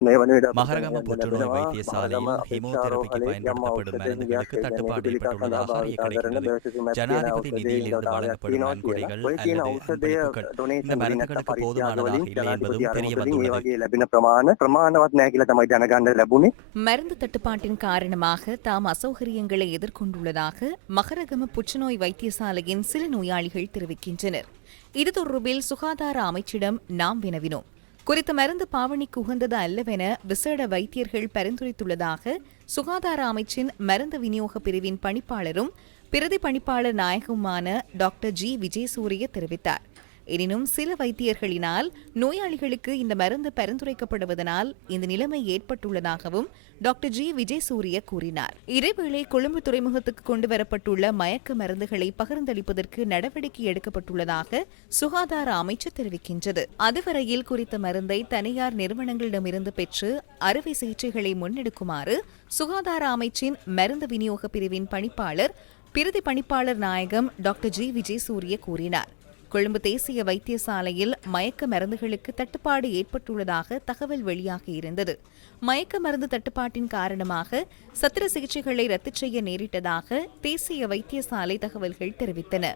மகரகம புற்றுநோய் வைத்தியசாலையில் ஹீமோதெரபிக்கு பயன்படுத்தப்படும் மருந்துகளுக்கு தட்டுப்பாடு ஏற்பட்டுள்ளது ஆகாரிய கிடைக்கிறது ஜனாதிபதி நிதியிலிருந்து வழங்கப்படும் நன்கொடைகள் அல்லது இந்த மருந்துகளுக்கு போதுமானதாக இல்லை என்பதும் தெரிய வந்துள்ளது மருந்து தட்டுப்பாட்டின் காரணமாக தாம் அசௌகரியங்களை எதிர்கொண்டுள்ளதாக மகரகம புற்றுநோய் வைத்தியசாலையின் சில நோயாளிகள் தெரிவிக்கின்றனர் இது தொடர்பில் சுகாதார அமைச்சிடம் நாம் வினவினோம் குறித்த மருந்து பாவனைக்கு உகந்தது அல்லவென விசேட வைத்தியர்கள் பரிந்துரைத்துள்ளதாக சுகாதார அமைச்சின் மருந்து விநியோக பிரிவின் பணிப்பாளரும் பிரதி பணிப்பாளர் நாயகமான டாக்டர் ஜி. விஜயசூரிய தெரிவித்தார். எனினும் சில வைத்தியர்களினால் நோயாளிகளுக்கு இந்த மருந்து பரிந்துரைக்கப்படுவதனால் இந்த நிலைமை ஏற்பட்டுள்ளதாகவும் டாக்டர் ஜி. விஜய் சூரிய கூறினார். இதேவேளை கொழும்பு துறைமுகத்துக்கு கொண்டு வரப்பட்டுள்ள மயக்க மருந்துகளை பகிர்ந்தளிப்பதற்கு நடவடிக்கை எடுக்கப்பட்டுள்ளதாக சுகாதார அமைச்சர் தெரிவிக்கின்றது. அதுவரையில் குறித்த மருந்தை தனியார் நிறுவனங்களிடமிருந்து பெற்று அறுவை சிகிச்சைகளை முன்னெடுக்குமாறு சுகாதார அமைச்சின் மருந்து விநியோக பிரிவின் பணிப்பாளர் பிரதி பணிப்பாளர் நாயகம் டாக்டர் ஜி. விஜய் சூரிய கூறினார். கொழும்பு தேசிய வைத்தியசாலையில் மயக்க மருந்துகளுக்கு தட்டுப்பாடு ஏற்பட்டுள்ளதாக தகவல் வெளியாகியிருந்தது. மயக்க மருந்து தட்டுப்பாட்டின் காரணமாக சத்திர சிகிச்சைகளை ரத்து செய்ய நேரிட்டதாக தேசிய வைத்தியசாலை தகவல்கள் தெரிவித்தன.